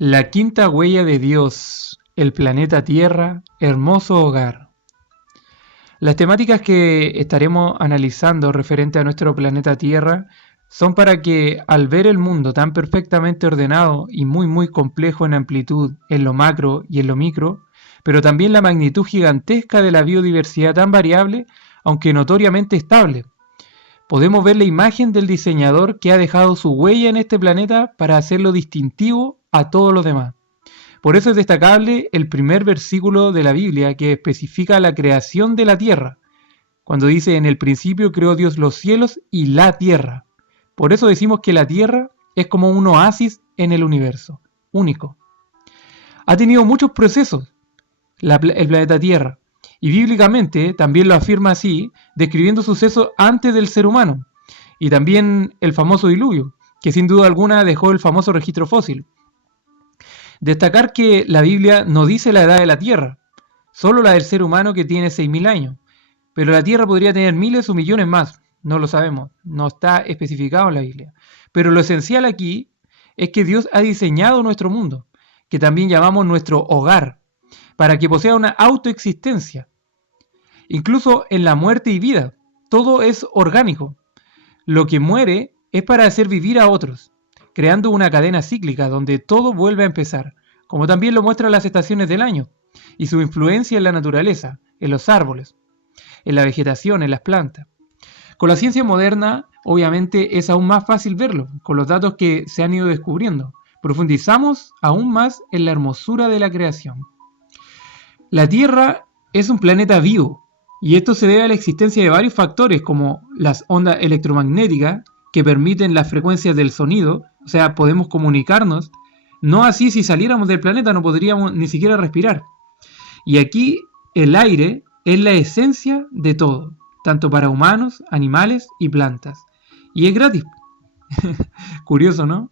La quinta huella de Dios, el planeta Tierra, hermoso hogar. Las temáticas que estaremos analizando referente a nuestro planeta Tierra son para que al ver el mundo tan perfectamente ordenado y muy complejo en amplitud, en lo macro y en lo micro, pero también la magnitud gigantesca de la biodiversidad tan variable, aunque notoriamente estable, podemos ver la imagen del diseñador que ha dejado su huella en este planeta para hacerlo distintivo a todos los demás. Por eso es destacable el primer versículo de la Biblia que especifica la creación de la tierra, cuando dice: en el principio creó Dios los cielos y la tierra. Por eso decimos que la tierra es como un oasis en el universo, único. Ha tenido muchos procesos el planeta Tierra, y bíblicamente también lo afirma así, describiendo sucesos antes del ser humano, y también el famoso diluvio, que sin duda alguna dejó el famoso registro fósil. Destacar que la Biblia no dice la edad de la Tierra, solo la del ser humano, que tiene 6.000 años, pero la Tierra podría tener miles o millones más, no lo sabemos, no está especificado en la Biblia. Pero lo esencial aquí es que Dios ha diseñado nuestro mundo, que también llamamos nuestro hogar, para que posea una autoexistencia. Incluso en la muerte y vida, todo es orgánico. Lo que muere es para hacer vivir a otros, creando una cadena cíclica donde todo vuelve a empezar, como también lo muestran las estaciones del año, y su influencia en la naturaleza, en los árboles, en la vegetación, en las plantas. Con la ciencia moderna, obviamente, es aún más fácil verlo, con los datos que se han ido descubriendo. Profundizamos aún más en la hermosura de la creación. La Tierra es un planeta vivo, y esto se debe a la existencia de varios factores, como las ondas electromagnéticas, que permiten las frecuencias del sonido, o sea, podemos comunicarnos. No así si saliéramos del planeta no podríamos ni siquiera respirar. Y aquí el aire es la esencia de todo, tanto para humanos, animales y plantas. Y es gratis. Curioso, ¿no?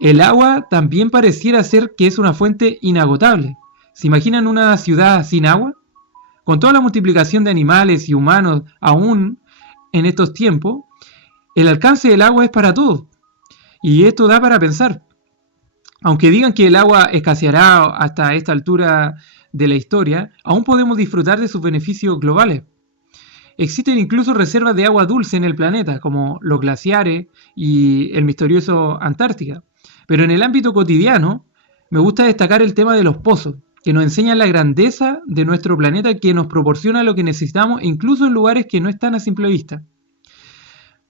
El agua también pareciera ser que es una fuente inagotable. ¿Se imaginan una ciudad sin agua? Con toda la multiplicación de animales y humanos aún en estos tiempos, el alcance del agua es para todos. Y esto da para pensar. Aunque digan que el agua escaseará hasta esta altura de la historia, aún podemos disfrutar de sus beneficios globales. Existen incluso reservas de agua dulce en el planeta, como los glaciares y el misterioso Antártica. Pero en el ámbito cotidiano, me gusta destacar el tema de los pozos, que nos enseñan la grandeza de nuestro planeta, que nos proporciona lo que necesitamos, incluso en lugares que no están a simple vista.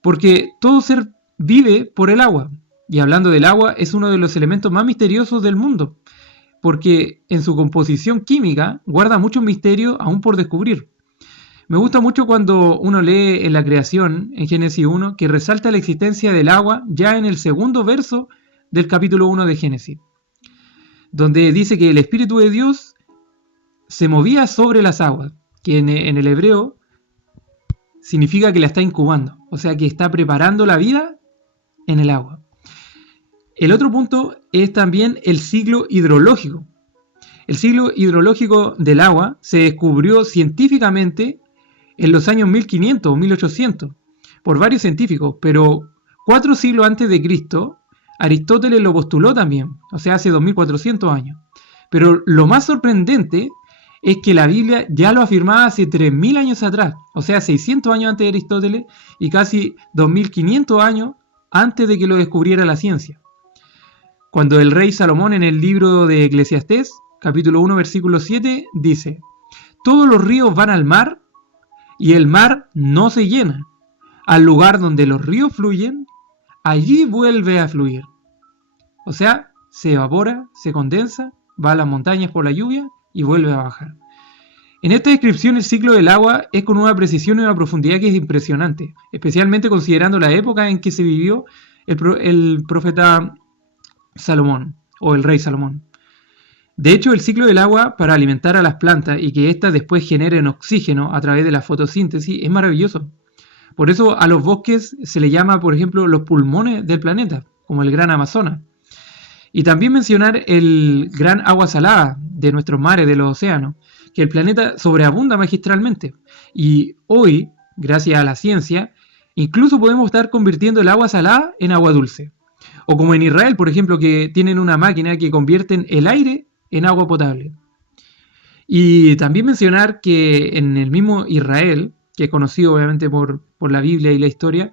Porque todo ser vive por el agua. Y hablando del agua, es uno de los elementos más misteriosos del mundo, porque en su composición química guarda muchos misterios aún por descubrir. Me gusta mucho cuando uno lee en la creación, en Génesis 1, que resalta la existencia del agua ya en el segundo verso del capítulo 1 de Génesis, donde dice que el Espíritu de Dios se movía sobre las aguas, que en el hebreo significa que la está incubando, o sea que está preparando la vida en el agua. El otro punto es también el ciclo hidrológico. El ciclo hidrológico del agua se descubrió científicamente en los años 1500 o 1800 por varios científicos, pero 4 siglos antes de Cristo, Aristóteles lo postuló también, o sea, hace 2400 años. Pero lo más sorprendente es que la Biblia ya lo afirmaba hace 3000 años atrás, o sea, 600 años antes de Aristóteles y casi 2500 años antes de que lo descubriera la ciencia. Cuando el rey Salomón, en el libro de Eclesiastés, capítulo 1, versículo 7, dice: todos los ríos van al mar y el mar no se llena. Al lugar donde los ríos fluyen, allí vuelve a fluir. O sea, se evapora, se condensa, va a las montañas por la lluvia y vuelve a bajar. En esta descripción, el ciclo del agua es con una precisión y una profundidad que es impresionante, especialmente considerando la época en que se vivió el profeta Salomón, o el rey Salomón. De hecho, el ciclo del agua para alimentar a las plantas y que éstas después generen oxígeno a través de la fotosíntesis es maravilloso. Por eso a los bosques se le llama, por ejemplo, los pulmones del planeta, como el gran Amazonas. Y también mencionar el gran agua salada de nuestros mares, de los océanos, que el planeta sobreabunda magistralmente. Y hoy, gracias a la ciencia, incluso podemos estar convirtiendo el agua salada en agua dulce. O como en Israel, por ejemplo, que tienen una máquina que convierten el aire en agua potable. Y también mencionar que en el mismo Israel, que es conocido obviamente por la Biblia y la historia,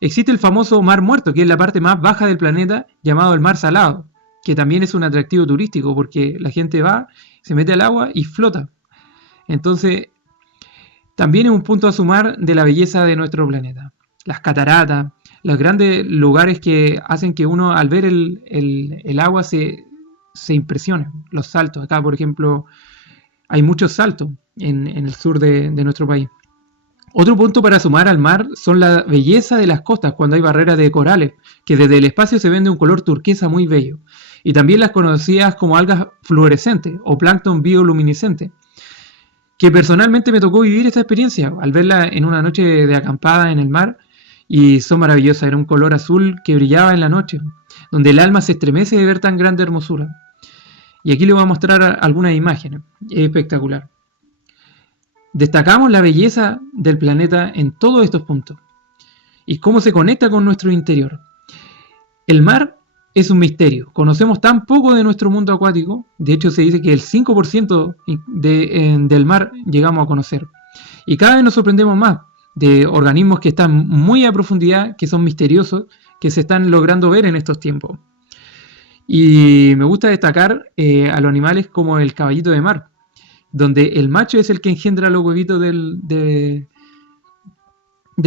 existe el famoso Mar Muerto, que es la parte más baja del planeta, llamado el Mar Salado, que también es un atractivo turístico porque la gente va, se mete al agua y flota. Entonces, también es un punto a sumar de la belleza de nuestro planeta. Las cataratas, los grandes lugares que hacen que uno al ver el agua se impresione. Los saltos, acá por ejemplo hay muchos saltos en el sur de nuestro país. Otro punto para sumar al mar son la belleza de las costas cuando hay barreras de corales, que desde el espacio se ven de un color turquesa muy bello. Y también las conocidas como algas fluorescentes o plancton bioluminiscente, que personalmente me tocó vivir esta experiencia al verla en una noche de acampada en el mar, y son maravillosas. Era un color azul que brillaba en la noche, donde el alma se estremece de ver tan grande hermosura. Y aquí les voy a mostrar algunas imágenes. Es espectacular. Destacamos la belleza del planeta en todos estos puntos y cómo se conecta con nuestro interior. El mar es un misterio. Conocemos tan poco de nuestro mundo acuático. De hecho, se dice que el 5% del mar llegamos a conocer. Y cada vez nos sorprendemos más de organismos que están muy a profundidad, que son misteriosos, que se están logrando ver en estos tiempos. Y me gusta destacar a los animales como el caballito de mar, donde el macho es el que engendra los huevitos de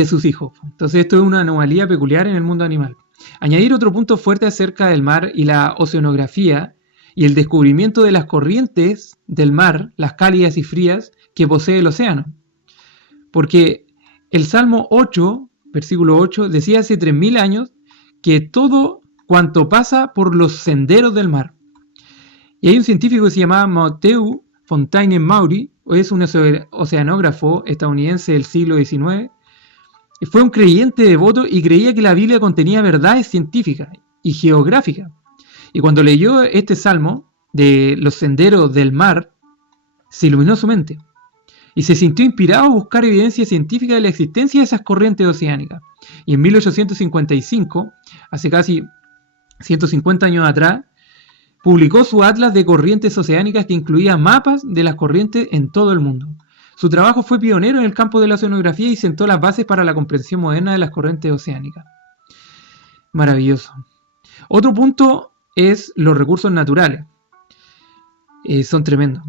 sus hijos. Entonces esto es una anomalía peculiar en el mundo animal. Añadir otro punto fuerte acerca del mar y la oceanografía y el descubrimiento de las corrientes del mar, las cálidas y frías, que posee el océano. Porque el Salmo 8, versículo 8, decía hace 3000 años que todo cuanto pasa por los senderos del mar. Y hay un científico que se llamaba Matthew Fontaine-Maury, es un oceanógrafo estadounidense del siglo XIX. Fue un creyente devoto y creía que la Biblia contenía verdades científicas y geográficas. Y cuando leyó este salmo de los senderos del mar, se iluminó su mente y se sintió inspirado a buscar evidencia científica de la existencia de esas corrientes oceánicas. Y en 1855, hace casi 150 años atrás, publicó su atlas de corrientes oceánicas que incluía mapas de las corrientes en todo el mundo. Su trabajo fue pionero en el campo de la oceanografía y sentó las bases para la comprensión moderna de las corrientes oceánicas. Maravilloso. Otro punto es los recursos naturales. Son tremendos.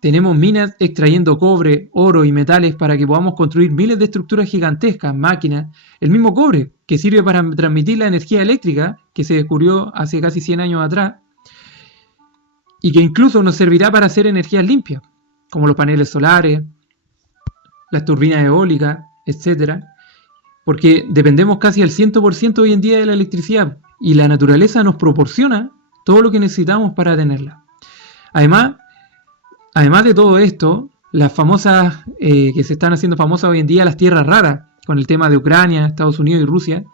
Tenemos minas extrayendo cobre, oro y metales para que podamos construir miles de estructuras gigantescas, máquinas. El mismo cobre que sirve para transmitir la energía eléctrica que se descubrió hace casi 100 años atrás y que incluso nos servirá para hacer energías limpias, como los paneles solares, las turbinas eólicas, etc. Porque dependemos casi al 100% hoy en día de la electricidad y la naturaleza nos proporciona todo lo que necesitamos para tenerla. Además de todo esto, las famosas, que se están haciendo famosas hoy en día, las tierras raras, con el tema de Ucrania, Estados Unidos y Rusia,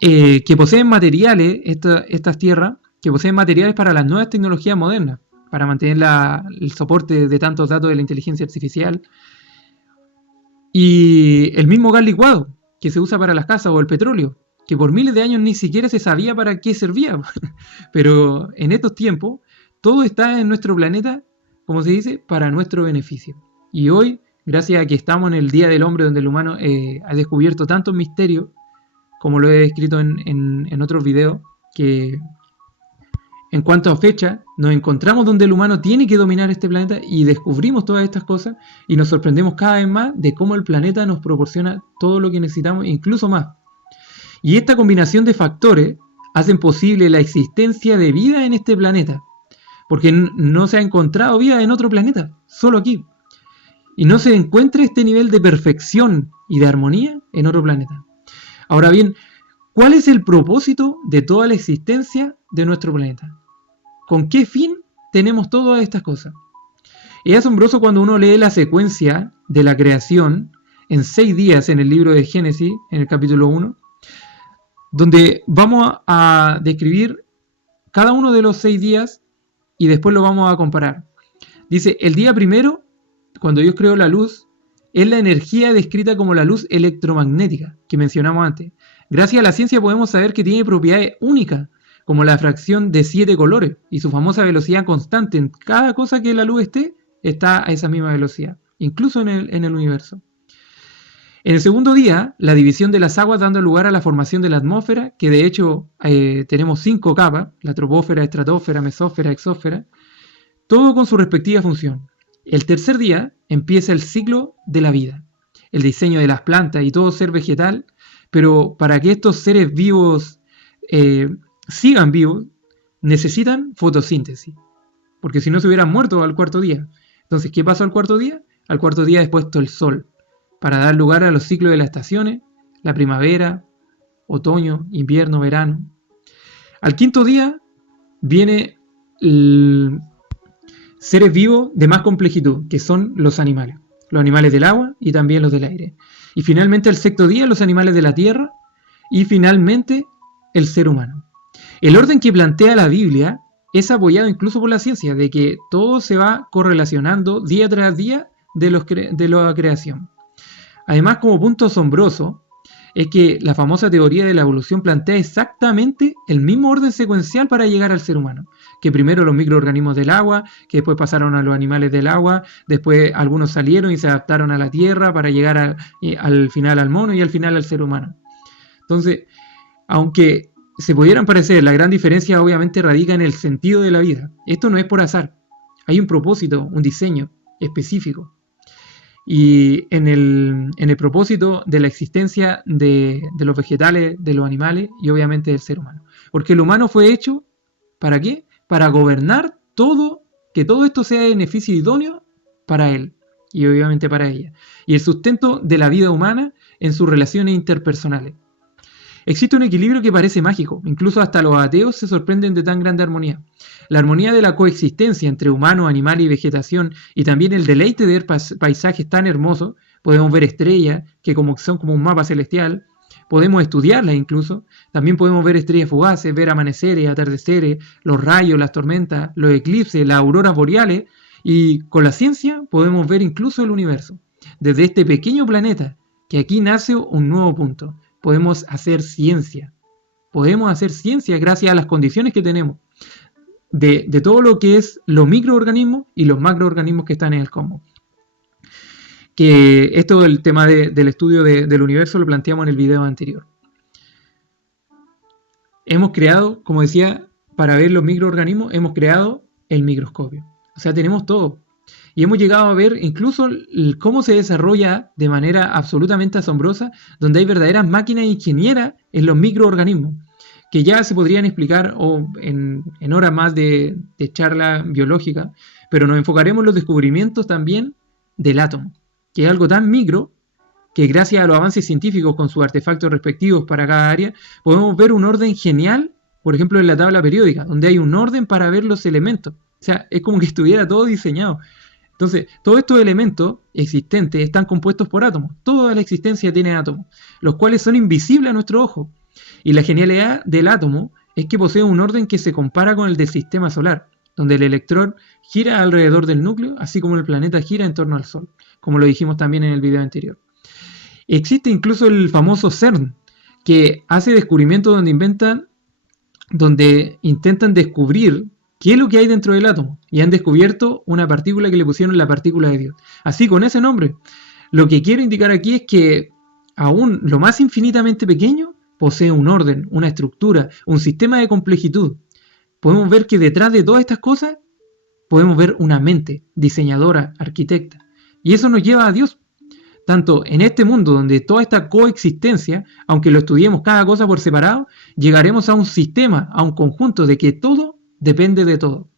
que poseen materiales, estas tierras, que poseen materiales para las nuevas tecnologías modernas, para mantener el soporte de tantos datos de la inteligencia artificial. Y el mismo gas licuado que se usa para las casas, o el petróleo, que por miles de años ni siquiera se sabía para qué servía. Pero en estos tiempos, todo está en nuestro planeta, como se dice, para nuestro beneficio. Y hoy, gracias a que estamos en el Día del Hombre, donde el humano ha descubierto tantos misterios, como lo he descrito en otros videos, que en cuanto a fecha, nos encontramos donde el humano tiene que dominar este planeta y descubrimos todas estas cosas y nos sorprendemos cada vez más de cómo el planeta nos proporciona todo lo que necesitamos, incluso más. Y esta combinación de factores hacen posible la existencia de vida en este planeta, porque no se ha encontrado vida en otro planeta, solo aquí. Y no se encuentra este nivel de perfección y de armonía en otro planeta. Ahora bien, ¿cuál es el propósito de toda la existencia de nuestro planeta? ¿Con qué fin tenemos todas estas cosas? Es asombroso cuando uno lee la secuencia de la creación en 6 días en el libro de Génesis, en el capítulo 1, donde vamos a describir cada uno de los 6 días y después lo vamos a comparar. Dice, el día primero, cuando Dios creó la luz, es la energía descrita como la luz electromagnética que mencionamos antes. Gracias a la ciencia podemos saber que tiene propiedades únicas, como la fracción de 7 colores y su famosa velocidad constante. En cada cosa que la luz esté, está a esa misma velocidad, incluso en el universo. En el segundo día, la división de las aguas dando lugar a la formación de la atmósfera, que de hecho tenemos 5 capas, la troposfera, estratosfera, mesósfera, exósfera, todo con su respectiva función. El tercer día empieza el ciclo de la vida, el diseño de las plantas y todo ser vegetal, pero para que estos seres vivos sigan vivos, necesitan fotosíntesis, porque si no se hubieran muerto al cuarto día. Entonces, ¿qué pasó al cuarto día? Al cuarto día es puesto el sol, para dar lugar a los ciclos de las estaciones, la primavera, otoño, invierno, verano. Al quinto día viene seres vivos de más complejitud, que son los animales del agua y también los del aire. Y finalmente el sexto día, los animales de la tierra y finalmente el ser humano. El orden que plantea la Biblia es apoyado incluso por la ciencia, de que todo se va correlacionando día tras día de la creación. Además, como punto asombroso, es que la famosa teoría de la evolución plantea exactamente el mismo orden secuencial para llegar al ser humano. Que primero los microorganismos del agua, que después pasaron a los animales del agua, después algunos salieron y se adaptaron a la tierra para llegar al final al mono y al final al ser humano. Entonces, aunque se pudieran parecer, la gran diferencia obviamente radica en el sentido de la vida. Esto no es por azar. Hay un propósito, un diseño específico. Y en el propósito de la existencia de los vegetales, de los animales y obviamente del ser humano. Porque el humano fue hecho, ¿para qué? Para gobernar todo, que todo esto sea de beneficio idóneo para él y obviamente para ella. Y el sustento de la vida humana en sus relaciones interpersonales. Existe un equilibrio que parece mágico, incluso hasta los ateos se sorprenden de tan grande armonía. La armonía de la coexistencia entre humano, animal y vegetación, y también el deleite de ver paisajes tan hermosos, podemos ver estrellas que son como un mapa celestial, podemos estudiarlas incluso, también podemos ver estrellas fugaces, ver amaneceres, atardeceres, los rayos, las tormentas, los eclipses, las auroras boreales, y con la ciencia podemos ver incluso el universo. Desde este pequeño planeta, que aquí nace un nuevo punto. Podemos hacer ciencia gracias a las condiciones que tenemos de todo lo que es los microorganismos y los macroorganismos que están en el cosmos. Que esto, el tema del estudio del universo, lo planteamos en el video anterior. Hemos creado, como decía, para ver los microorganismos, hemos creado el microscopio. O sea, tenemos todo. Y hemos llegado a ver incluso cómo se desarrolla de manera absolutamente asombrosa, donde hay verdaderas máquinas ingenieras en los microorganismos, que ya se podrían explicar en horas más de charla biológica, pero nos enfocaremos en los descubrimientos también del átomo, que es algo tan micro que gracias a los avances científicos con sus artefactos respectivos para cada área, podemos ver un orden genial, por ejemplo en la tabla periódica, donde hay un orden para ver los elementos. O sea, es como que estuviera todo diseñado. Entonces, todos estos elementos existentes están compuestos por átomos. Toda la existencia tiene átomos, los cuales son invisibles a nuestro ojo. Y la genialidad del átomo es que posee un orden que se compara con el del sistema solar, donde el electrón gira alrededor del núcleo, así como el planeta gira en torno al Sol, como lo dijimos también en el video anterior. Existe incluso el famoso CERN, que hace descubrimientos donde intentan descubrir qué es lo que hay dentro del átomo, y han descubierto una partícula que le pusieron la partícula de Dios. Así, con ese nombre. Lo que quiero indicar aquí es que aún lo más infinitamente pequeño posee un orden, una estructura, un sistema de complejitud. Podemos ver que detrás de todas estas cosas podemos ver una mente diseñadora, arquitecta. Y eso nos lleva a Dios. Tanto en este mundo donde toda esta coexistencia, aunque lo estudiemos cada cosa por separado, llegaremos a un sistema, a un conjunto de que todo depende de todo.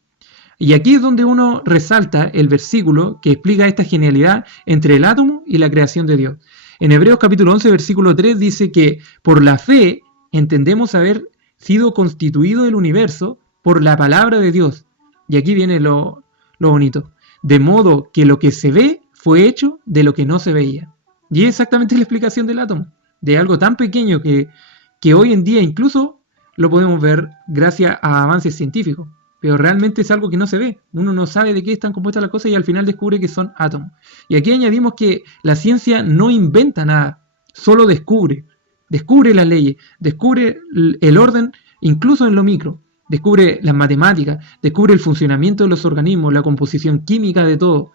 Y aquí es donde uno resalta el versículo que explica esta genialidad entre el átomo y la creación de Dios. En Hebreos capítulo 11, versículo 3 dice que por la fe entendemos haber sido constituido el universo por la palabra de Dios. Y aquí viene lo bonito. De modo que lo que se ve fue hecho de lo que no se veía. Y es exactamente la explicación del átomo, de algo tan pequeño que hoy en día incluso lo podemos ver gracias a avances científicos. Pero realmente es algo que no se ve. Uno no sabe de qué están compuestas las cosas y al final descubre que son átomos. Y aquí añadimos que la ciencia no inventa nada, solo descubre. descubre las leyes, descubre el orden incluso en lo micro, descubre las matemáticas, descubre el funcionamiento de los organismos, la composición química de todo.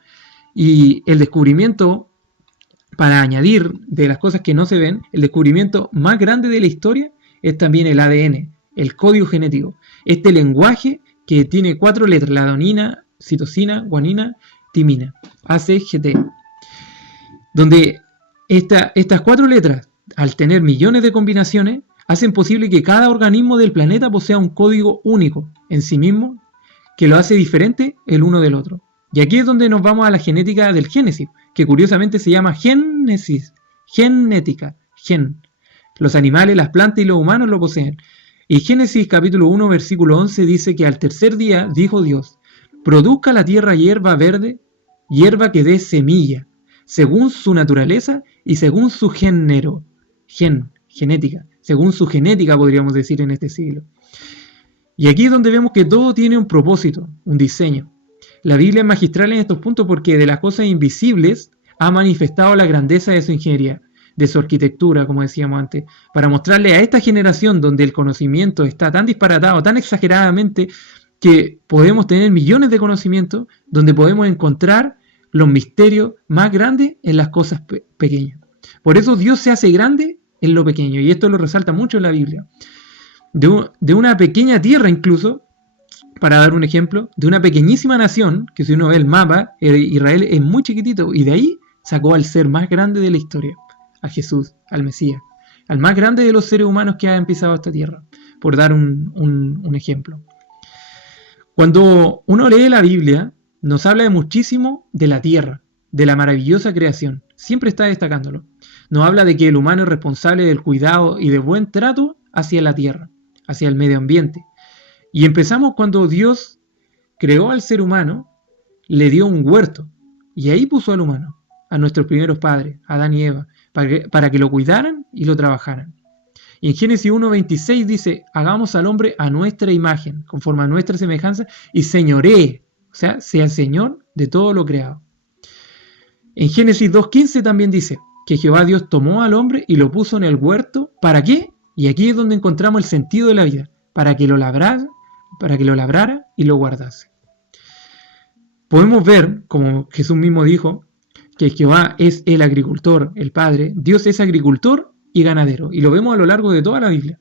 Y el descubrimiento, para añadir de las cosas que no se ven, el descubrimiento más grande de la historia es también el ADN, el código genético. Este lenguaje que tiene 4 letras, la adenina, citosina, guanina, timina, ACGT, donde estas 4 letras, al tener millones de combinaciones, hacen posible que cada organismo del planeta posea un código único en sí mismo que lo hace diferente el uno del otro. Y aquí es donde nos vamos a la genética del Génesis, que curiosamente se llama Génesis, genética, gen. Los animales, las plantas y los humanos lo poseen. Y Génesis capítulo 1, versículo 11 dice que al tercer día dijo Dios: produzca la tierra hierba verde, hierba que dé semilla, según su naturaleza y según su género. Genética. Según su genética, podríamos decir en este siglo. Y aquí es donde vemos que todo tiene un propósito, un diseño. La Biblia es magistral en estos puntos porque de las cosas invisibles ha manifestado la grandeza de su ingeniería, de su arquitectura, como decíamos antes, para mostrarle a esta generación donde el conocimiento está tan disparatado, tan exageradamente, que podemos tener millones de conocimientos, donde podemos encontrar los misterios más grandes en las cosas pequeñas. Por eso Dios se hace grande en lo pequeño, y esto lo resalta mucho en la Biblia. De una pequeña tierra incluso, para dar un ejemplo, de una pequeñísima nación, que si uno ve el mapa, Israel es muy chiquitito, y de ahí sacó al ser más grande de la historia, a Jesús, al Mesías, al más grande de los seres humanos que han pisado esta tierra, por dar un ejemplo. Cuando uno lee la Biblia, nos habla de muchísimo de la tierra, de la maravillosa creación, siempre está destacándolo. Nos habla de que el humano es responsable del cuidado y de buen trato hacia la tierra, hacia el medio ambiente. Y empezamos cuando Dios creó al ser humano, le dio un huerto, y ahí puso al humano, a nuestros primeros padres, Adán y Eva, para que lo cuidaran y lo trabajaran. Y en Génesis 1:26 dice: hagamos al hombre a nuestra imagen, conforme a nuestra semejanza, y señoree, o sea, sea Señor de todo lo creado. En Génesis 2:15 también dice que Jehová Dios tomó al hombre y lo puso en el huerto. ¿Para qué? Y aquí es donde encontramos el sentido de la vida, para que lo labrara y lo guardase. Podemos ver, como Jesús mismo dijo, que Jehová es el agricultor, el Padre. Dios es agricultor y ganadero, y lo vemos a lo largo de toda la Biblia.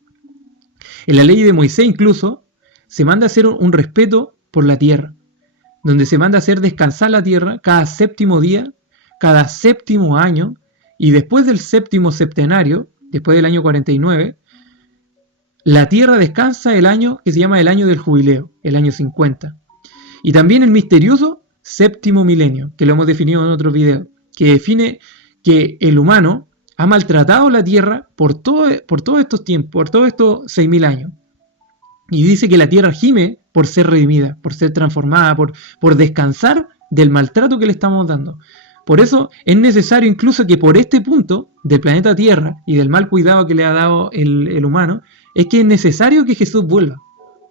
En la ley de Moisés incluso se manda a hacer un respeto por la tierra, donde se manda a hacer descansar la tierra cada séptimo día, cada séptimo año, y después del séptimo septenario, después del año 49, la tierra descansa el año que se llama el año del jubileo, el año 50. Y también el misterioso séptimo milenio, que lo hemos definido en otro video, que define que el humano ha maltratado la tierra por todos estos tiempos, por todos estos 6.000 años. Y dice que la tierra gime por ser redimida, por ser transformada, por descansar del maltrato que le estamos dando. Por eso es necesario incluso que por este punto del planeta Tierra y del mal cuidado que le ha dado el humano, es que es necesario que Jesús vuelva,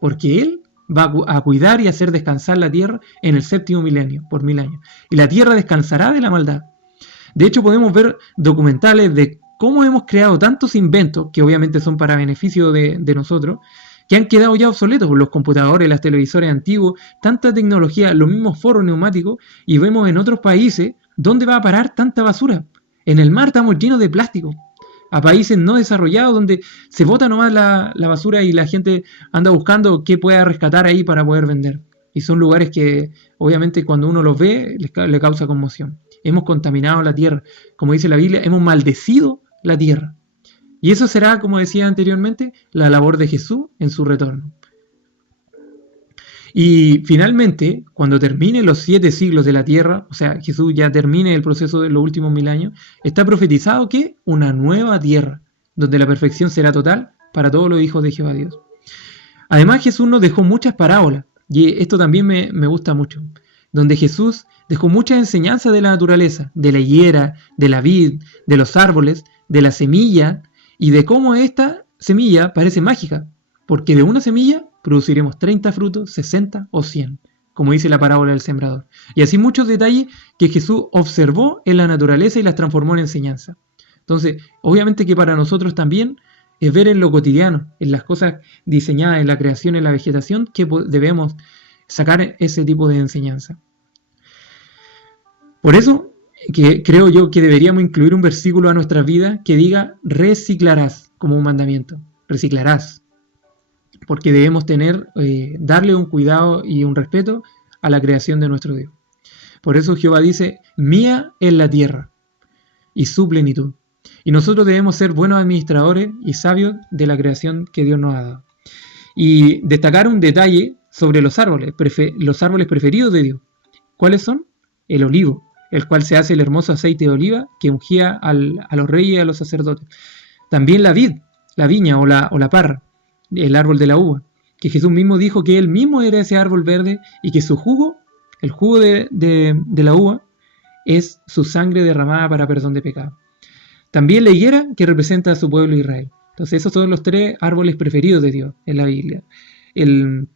porque Él va a cuidar y hacer descansar la tierra en el séptimo milenio, por 1000 años. Y la tierra descansará de la maldad. De hecho, podemos ver documentales de cómo hemos creado tantos inventos, que obviamente son para beneficio de nosotros, que han quedado ya obsoletos, los computadores, los televisores antiguos, tanta tecnología, los mismos forros neumáticos, y vemos en otros países dónde va a parar tanta basura. En el mar estamos llenos de plástico. A países no desarrollados donde se bota nomás la basura y la gente anda buscando qué pueda rescatar ahí para poder vender. Y son lugares que obviamente cuando uno los ve le causa conmoción. Hemos contaminado la tierra. Como dice la Biblia, hemos maldecido la tierra. Y eso será, como decía anteriormente, la labor de Jesús en su retorno. Y finalmente, cuando termine los 7 siglos de la tierra, o sea, Jesús ya termine el proceso de los últimos 1000 años, está profetizado que una nueva tierra, donde la perfección será total para todos los hijos de Jehová Dios. Además, Jesús nos dejó muchas parábolas, y esto también me gusta mucho, donde Jesús dejó muchas enseñanzas de la naturaleza, de la higuera, de la vid, de los árboles, de la semilla, y de cómo esta semilla parece mágica, porque de una semilla produciremos 30 frutos, 60 o 100, como dice la parábola del sembrador. Y así muchos detalles que Jesús observó en la naturaleza y las transformó en enseñanza. Entonces, obviamente que para nosotros también es ver en lo cotidiano, en las cosas diseñadas, en la creación, en la vegetación, que debemos sacar ese tipo de enseñanza. Por eso, que creo yo que deberíamos incluir un versículo a nuestra vida que diga reciclarás como un mandamiento, reciclarás, porque debemos darle un cuidado y un respeto a la creación de nuestro Dios. Por eso Jehová dice, mía es la tierra y su plenitud. Y nosotros debemos ser buenos administradores y sabios de la creación que Dios nos ha dado. Y destacar un detalle sobre los árboles preferidos de Dios. ¿Cuáles son? El olivo, el cual se hace el hermoso aceite de oliva que ungía a los reyes y a los sacerdotes. También la vid, la viña o la parra, el árbol de la uva, que Jesús mismo dijo que él mismo era ese árbol verde y que su jugo, el jugo de la uva, es su sangre derramada para perdón de pecado. También la higuera, que representa a su pueblo Israel. Entonces esos son los 3 árboles preferidos de Dios en la Biblia. En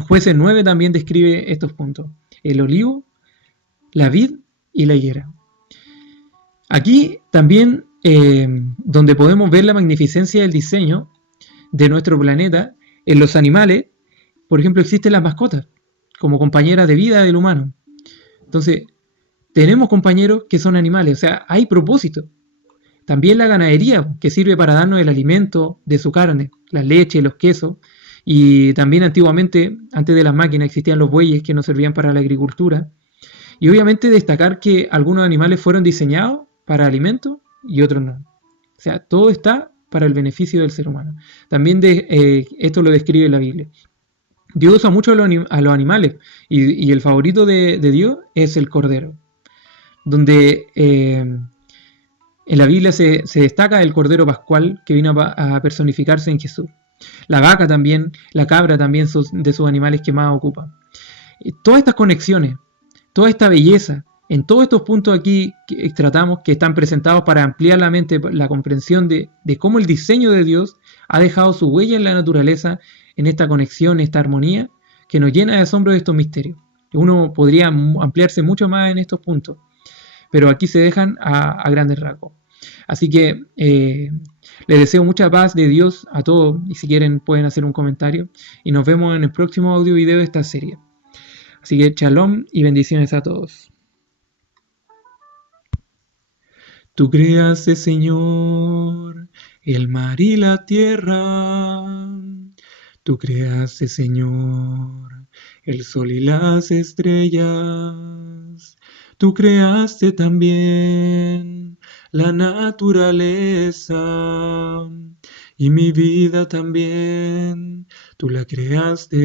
Jueces 9 también describe estos puntos. El olivo, la vid y la higuera. Aquí también donde podemos ver la magnificencia del diseño de nuestro planeta, en los animales, por ejemplo, existen las mascotas como compañeras de vida del humano. Entonces, tenemos compañeros que son animales, o sea, hay propósito. También la ganadería, que sirve para darnos el alimento de su carne, la leche, los quesos. Y también antiguamente, antes de las máquinas, existían los bueyes que nos servían para la agricultura. Y obviamente destacar que algunos animales fueron diseñados para alimento y otros no. O sea, todo está para el beneficio del ser humano. También esto lo describe la Biblia. Dios usa mucho a los animales y el favorito de Dios es el cordero, donde en la Biblia se destaca el cordero pascual que vino a personificarse en Jesús. La vaca también, la cabra también son de sus animales que más ocupan. Todas estas conexiones, toda esta belleza, en todos estos puntos aquí que tratamos, que están presentados para ampliar la mente, la comprensión de cómo el diseño de Dios ha dejado su huella en la naturaleza, en esta conexión, esta armonía, que nos llena de asombro de estos misterios. Uno podría ampliarse mucho más en estos puntos, pero aquí se dejan a grandes rasgos. Así que les deseo mucha paz de Dios a todos, y si quieren pueden hacer un comentario, y nos vemos en el próximo audio video de esta serie. Así que shalom y bendiciones a todos. Tú creaste, Señor, el mar y la tierra. Tú creaste, Señor, el sol y las estrellas. Tú creaste también la naturaleza y mi vida también. Tú la creaste.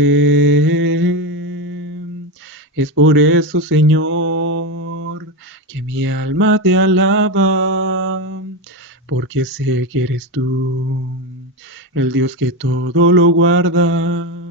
Es por eso, Señor, que mi alma te alaba, porque sé que eres tú, el Dios que todo lo guarda.